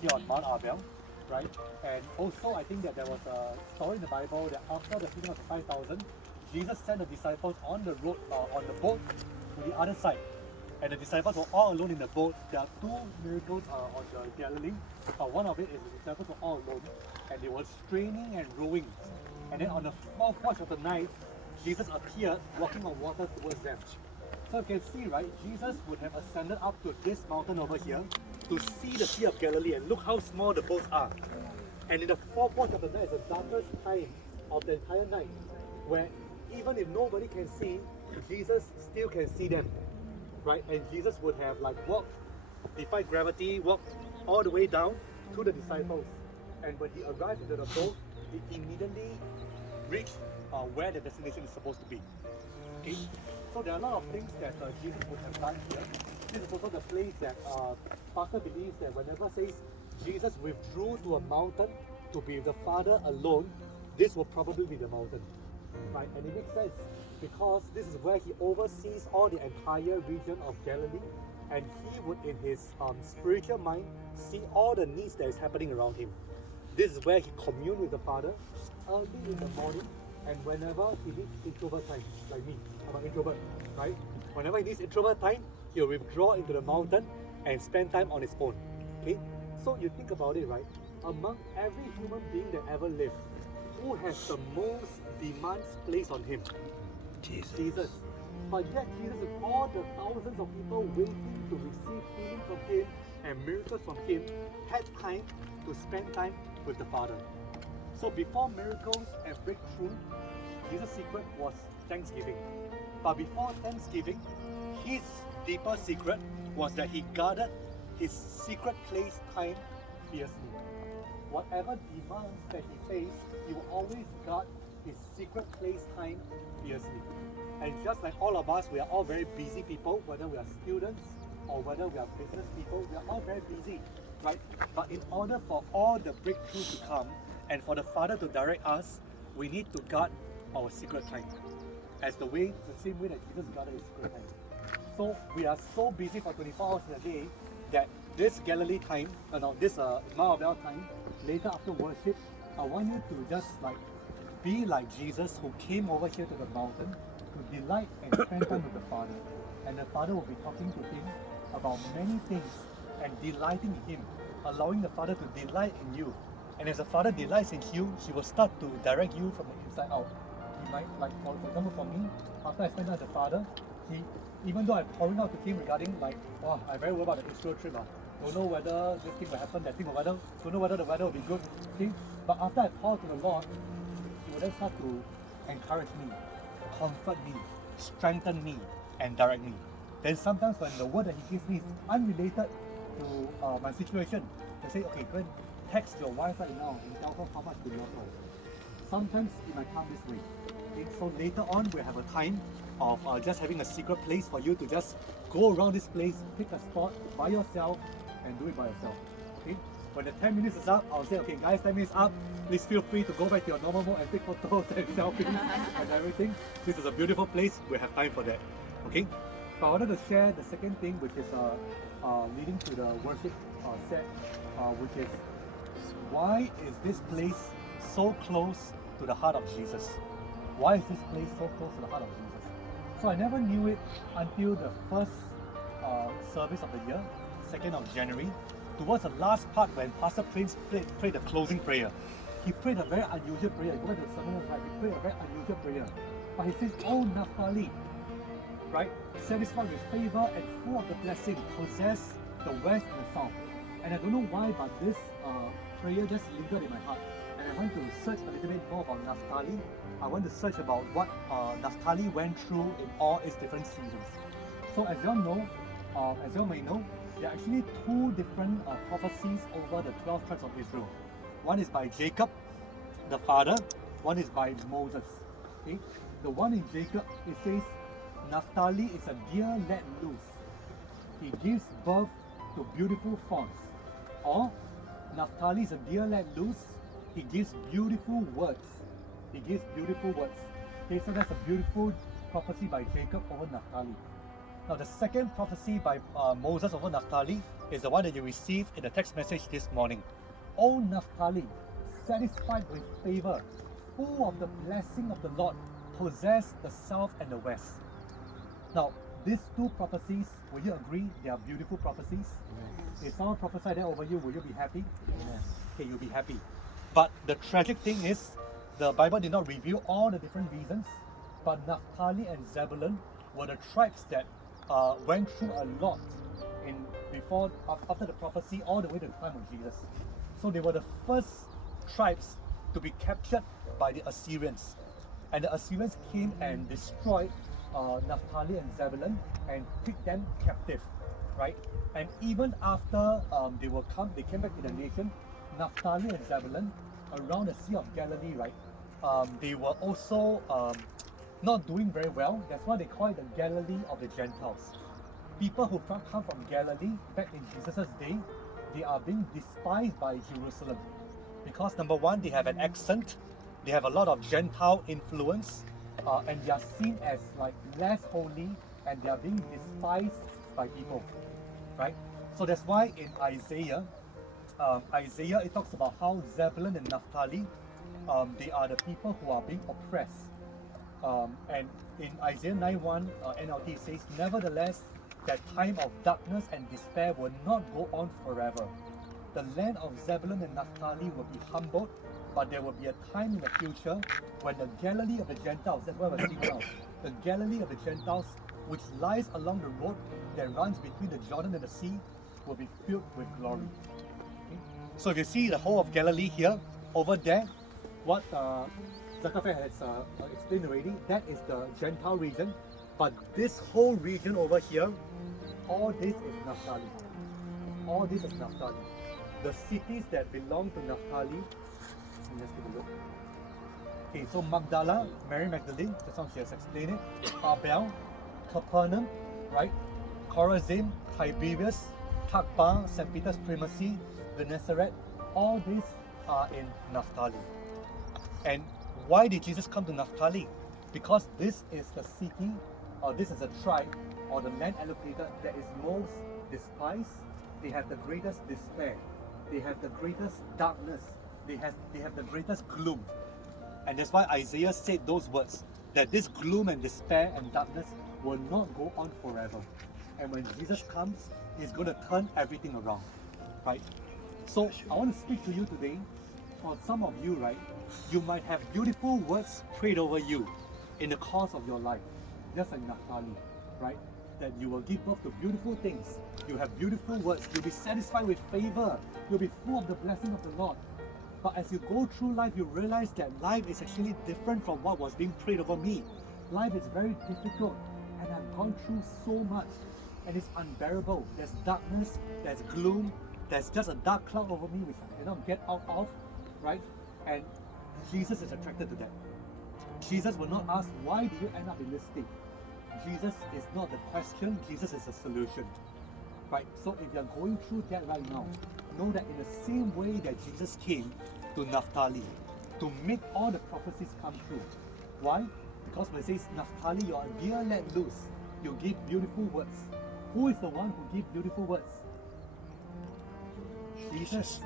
here on Mount Arbel, right? And also I think that there was a story in the Bible that after the feeding of the 5,000, Jesus sent the disciples on the road, on the boat to the other side. And the disciples were all alone in the boat. There are two miracles on the Galilee. One of it is the disciples were all alone and they were straining and rowing. And then on the fourth watch of the night, Jesus appeared walking on water towards them. So you can see, right, Jesus would have ascended up to this mountain over here to see the Sea of Galilee, and look how small the boats are. And in the fourth watch of the night is the darkest time of the entire night, where even if nobody can see, Jesus still can see them, right? And Jesus would have like walked, defied gravity, walked all the way down to the disciples. And when he arrived into the boat, he immediately reached where the destination is supposed to be. Okay? So there are a lot of things that Jesus would have done here. This is also the place that Pastor believes that whenever says Jesus withdrew to a mountain to be with the Father alone, this will probably be the mountain, right? And it makes sense because this is where he oversees all the entire region of Galilee, and he would in his spiritual mind see all the needs that is happening around him. This is where he communed with the Father early in the morning, and whenever he needs introvert time, like me, I'm an introvert, right? Whenever he needs introvert time, he'll withdraw into the mountain and spend time on his own. Okay? So you think about it, right? Among every human being that ever lived, who has the most demands placed on him? Jesus. But yet Jesus, with all the thousands of people waiting to receive healing from him and miracles from him, had time to spend time with the Father. So before miracles and breakthrough, Jesus' secret was thanksgiving. But before thanksgiving, his deeper secret was that he guarded his secret place time fiercely. Whatever demands that he faced, he will always guard his secret place time fiercely. And just like all of us, we are all very busy people, whether we are students or whether we are business people, we are all very busy, right? But in order for all the breakthrough to come and for the Father to direct us, we need to guard our secret time. As the same way that Jesus guarded his secret time. So we are so busy for 24 hours in a day that this Galilee time, this Mount Arbel time, later after worship, I want you to just like be like Jesus who came over here to the mountain to delight and spend time with the Father. And the Father will be talking to him about many things and delighting in him, allowing the Father to delight in you. And as the Father delights in you, he will start to direct you from the inside out. He might, like for example for me, after I spend time with the Father, even though I'm pouring out to him regarding like, wow, I'm very worried about the Israel trip. Don't know whether this thing will happen, that thing will happen, don't know whether the weather will be good. Okay? But after I pour to the Lord, he will then start to encourage me, comfort me, strengthen me, and direct me. Then sometimes when the word that he gives me is unrelated to my situation, they say, okay, go and text your wife right now and tell her how much you love her. Sometimes it might come this way. Okay? So later on, we'll have a time of just having a secret place for you to just go around this place, pick a spot by yourself, and do it by yourself. Okay? When the 10 minutes is up, I'll say, okay guys, 10 minutes up, please feel free to go back to your normal mode and take photos and selfies and everything. This is a beautiful place, we have time for that. Okay? But I wanted to share the second thing, which is leading to the worship set, which is why is this place so close to the heart of Jesus? Why is this place so close to the heart of Jesus? So I never knew it until the first service of the year, 2nd of January, towards the last part when Pastor Prince prayed the closing prayer. He prayed a very unusual prayer. Go back to the sermon, right? He prayed a very unusual prayer. But he says, "Oh Naphtali, right? Satisfied with favor and full of the blessing, possess the west and the south." And I don't know why, but this prayer just lingered in my heart. And I want to search a little bit more about Naphtali. I want to search about what Naphtali went through in all its different seasons. So as you all know, as you all may know, there are actually two different prophecies over the 12 tribes of Israel. One is by Jacob, the father. One is by Moses. Okay? The one in Jacob, it says, Naphtali is a deer let loose. He gives birth to beautiful fawns. Or, Naphtali is a deer let loose. He gives beautiful words. He gives beautiful words. Okay, so that's a beautiful prophecy by Jacob over Naphtali. Now the second prophecy by Moses over Naphtali is the one that you received in the text message this morning. O Naphtali, satisfied with favor, full of the blessing of the Lord, possess the south and the west. Now, these two prophecies, will you agree they are beautiful prophecies? Yes. If someone prophesied that over you, will you be happy? Yes. Okay, you'll be happy. But the tragic thing is, the Bible did not reveal all the different reasons, but Naphtali and Zebulun were the tribes that went through a lot after the prophecy all the way to the time of Jesus. So they were the first tribes to be captured by the Assyrians. And the Assyrians came and destroyed Naphtali and Zebulun and took them captive, right? And even after they came back to the nation, Naphtali and Zebulun around the Sea of Galilee, right? They were also not doing very well. That's why they call it the Galilee of the Gentiles. People who come from Galilee back in Jesus' day, they are being despised by Jerusalem because number one, they have an accent, they have a lot of Gentile influence, and they are seen as like less holy, and they are being despised by people, right? So that's why in Isaiah it talks about how Zebulun and Naphtali, they are the people who are being oppressed. And in Isaiah 9:1 NLT says, nevertheless, that time of darkness and despair will not go on forever. The land of Zebulun and Naphtali will be humbled, but there will be a time in the future when the Galilee of the Gentiles, that's what we're seeing now, the Galilee of the Gentiles, which lies along the road that runs between the Jordan and the sea, will be filled with glory. Okay? So if you see the whole of Galilee here, over there, what Zachariah has explained already, that is the Gentile region. But this whole region over here, all this is Naphtali. All this is Naphtali. The cities that belong to Naphtali, let's take a look. Okay, so Magdala, Mary Magdalene, just now she has explained it. Arbel, Capernaum, right? Chorazin, Tiberias, Takba, St. Peter's Primacy, Gennesaret, all these are in Naphtali. And why did Jesus come to Naphtali? Because this is the city, or this is a tribe, or the land allocated that is most despised. They have the greatest despair. They have the greatest darkness. They have the greatest gloom. And that's why Isaiah said those words, that this gloom and despair and darkness will not go on forever. And when Jesus comes, he's going to turn everything around, right? So I want to speak to you today. For some of you, right, you might have beautiful words prayed over you in the course of your life, just like Naphtali, right? That you will give birth to beautiful things. You have beautiful words. You'll be satisfied with favor. You'll be full of the blessing of the Lord. But as you go through life, you realize that life is actually different from what was being prayed over me. Life is very difficult, and I've gone through so much, and it's unbearable. There's darkness, there's gloom, there's just a dark cloud over me which I cannot get out of, right? And Jesus is attracted to that. Jesus will not ask, why did you end up in this state? Jesus is not the question, Jesus is the solution. Right? So if you're going through that right now, know that in the same way that Jesus came to Naphtali to make all the prophecies come true. Why? Because when it says, Naphtali, you are dear let loose, you give beautiful words. Who is the one who gives beautiful words? Jesus.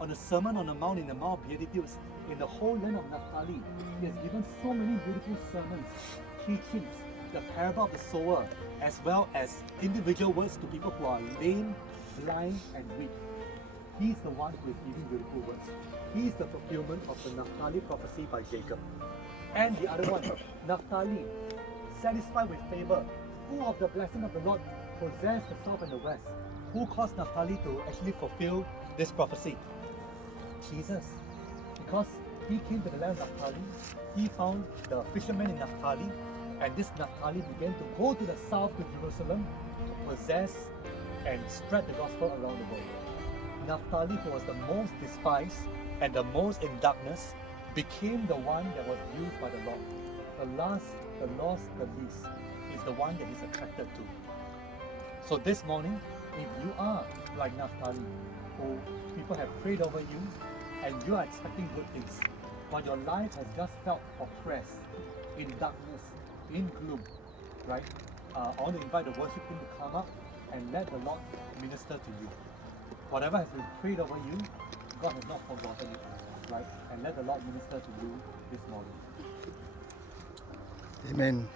On the Sermon on the Mount, in the Mount of Beatitudes, in the whole land of Naphtali, he has given so many beautiful sermons, teachings, the parable of the sower, as well as individual words to people who are lame, blind, and weak. He's the one who is giving beautiful words. He is the fulfillment of the Naphtali prophecy by Jacob. And the other one, Naphtali, satisfied with favor, full of the blessing of the Lord, possess the south and the west. Who caused Naphtali to actually fulfill this prophecy? Jesus. Because he came to the land of Naphtali, he found the fishermen in Naphtali, and this Naphtali began to go to the south to Jerusalem to possess and spread the gospel around the world. Naphtali, who was the most despised and the most in darkness, became the one that was used by the Lord. The last, the lost, the least is the one that he's attracted to. So this morning, if you are like Naphtali, who people have prayed over you, and you are expecting good things, but your life has just felt oppressed, in darkness, in gloom, right? I want to invite the worship team to come up and let the Lord minister to you. Whatever has been prayed over you, God has not forgotten it, right? And let the Lord minister to you this morning. Amen.